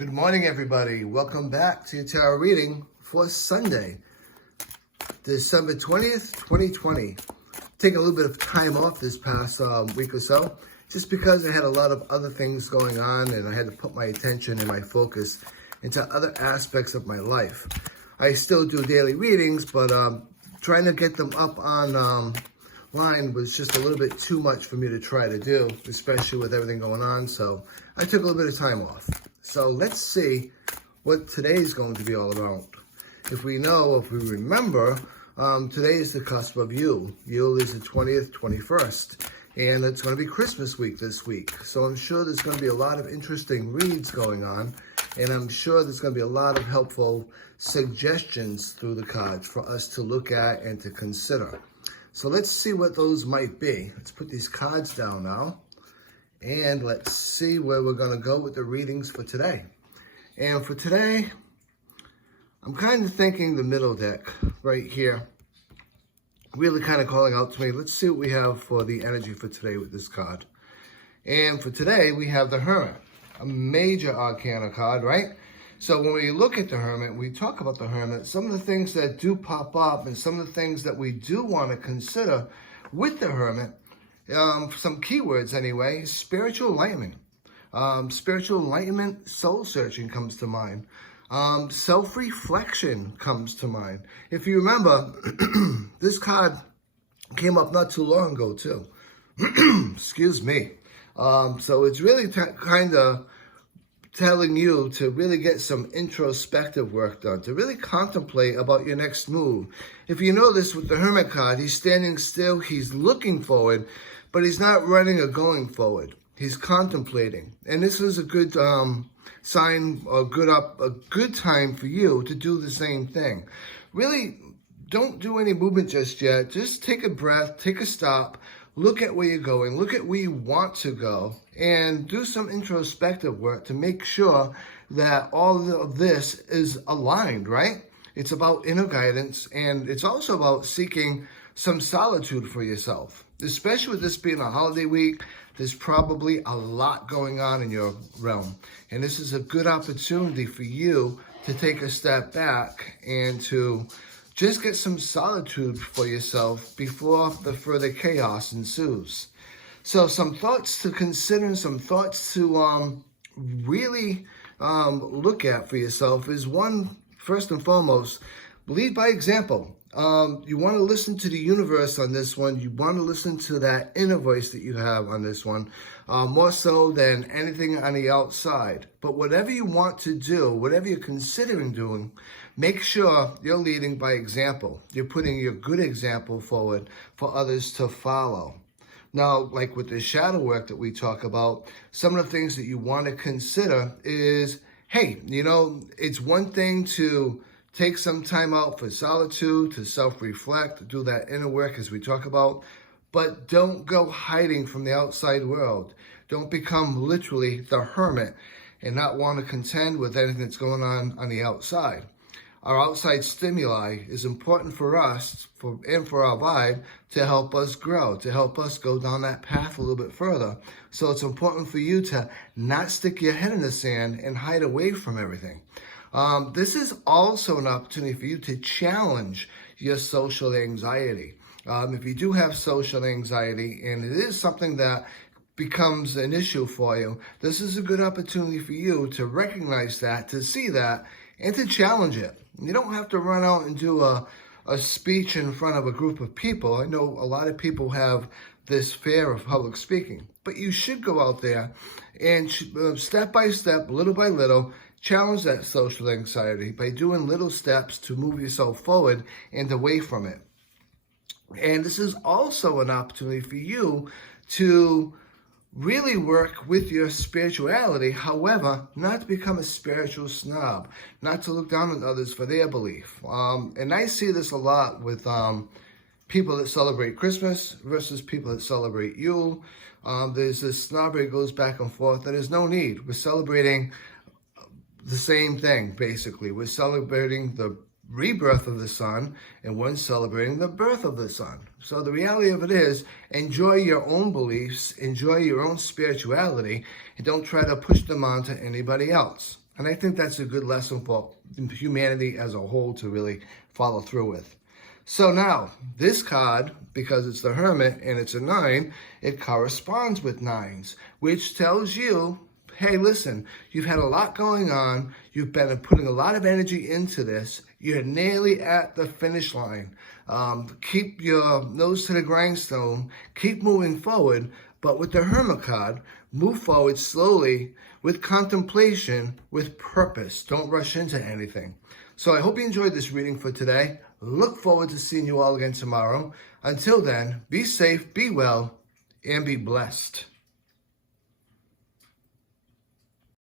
Good morning, everybody. Welcome back to your tarot reading for Sunday, December 20th, 2020. Taking a little bit of time off this past week or so, just because I had a lot of other things going on and I had to put my attention and my focus into other aspects of my life. I still do daily readings, but trying to get them up on line was just a little bit too much for me to try to do, especially with everything going on. So I took a little bit of time off. So let's see what today's going to be all about. If we remember, today is the cusp of Yule. Yule is the 20th, 21st, and it's going to be Christmas week this week. So I'm sure there's going to be a lot of interesting reads going on, and I'm sure there's going to be a lot of helpful suggestions through the cards for us to look at and to consider. So let's see what those might be. Let's put these cards down now. And let's see where we're going to go with the readings for today. And for today, I'm kind of thinking the middle deck right here. Really kind of calling out to me. Let's see what we have for the energy for today with this card. And for today, we have the Hermit, a major arcana card, right? So when we look at the Hermit, we talk about the Hermit, some of the things that do pop up and some of the things that we do want to consider with the Hermit, some keywords anyway: spiritual enlightenment. Spiritual enlightenment, soul searching comes to mind. Self-reflection comes to mind. If you remember, this card came up not too long ago too. Excuse me. So it's really kind of telling you to really get some introspective work done, to really contemplate about your next move. If you notice with the Hermit card, he's standing still, he's looking forward, but he's not running or going forward. He's contemplating. And this is a good sign, a good time for you to do the same thing. Really, don't do any movement just yet. Just take a breath, take a stop, look at where you're going, look at where you want to go, and do some introspective work to make sure that all of this is aligned, right? It's about inner guidance, and it's also about seeking some solitude for yourself. Especially with this being a holiday week, there's probably a lot going on in your realm. And this is a good opportunity for you to take a step back and to just get some solitude for yourself before the further chaos ensues. So some thoughts to consider, and some thoughts to really look at for yourself is one, first and foremost, lead by example. You want to listen to the universe on this one. You want to listen to that inner voice that you have on this one, more so than anything on the outside. But whatever you want to do, whatever you're considering doing, make sure you're leading by example. You're putting your good example forward for others to follow. Now, like with the shadow work that we talk about, some of the things that you want to consider is, hey, it's one thing to take some time out for solitude, to self-reflect, to do that inner work as we talk about, but don't go hiding from the outside world. Don't become literally the hermit and not want to contend with anything that's going on the outside. Our outside stimuli is important for us and for our vibe to help us grow, to help us go down that path a little bit further. So it's important for you to not stick your head in the sand and hide away from everything. This is also an opportunity for you to challenge your social anxiety. If you do have social anxiety and it is something that becomes an issue for you, this is a good opportunity for you to recognize that, to see that, and to challenge it. You don't have to run out and do a speech in front of a group of people. I know a lot of people have this fear of public speaking, but you should go out there and step by step, little by little, challenge that social anxiety by doing little steps to move yourself forward and away from it. And this is also an opportunity for you to really work with your spirituality, however, not to become a spiritual snob, not to look down on others for their belief. And I see this a lot with people that celebrate Christmas versus people that celebrate Yule. There's this snobbery that goes back and forth, and there's no need. We're celebrating the same thing, basically. We're celebrating the rebirth of the sun, and one's celebrating the birth of the sun. So the reality of it is, enjoy your own beliefs, enjoy your own spirituality, and don't try to push them onto anybody else. And I think that's a good lesson for humanity as a whole to really follow through with. So now, this card, because it's the Hermit and it's a 9, it corresponds with 9s, which tells you, hey, listen, you've had a lot going on. You've been putting a lot of energy into this. You're nearly at the finish line. Keep your nose to the grindstone. Keep moving forward. But with the Hermit card, move forward slowly with contemplation, with purpose. Don't rush into anything. So I hope you enjoyed this reading for today. Look forward to seeing you all again tomorrow. Until then, be safe, be well, and be blessed.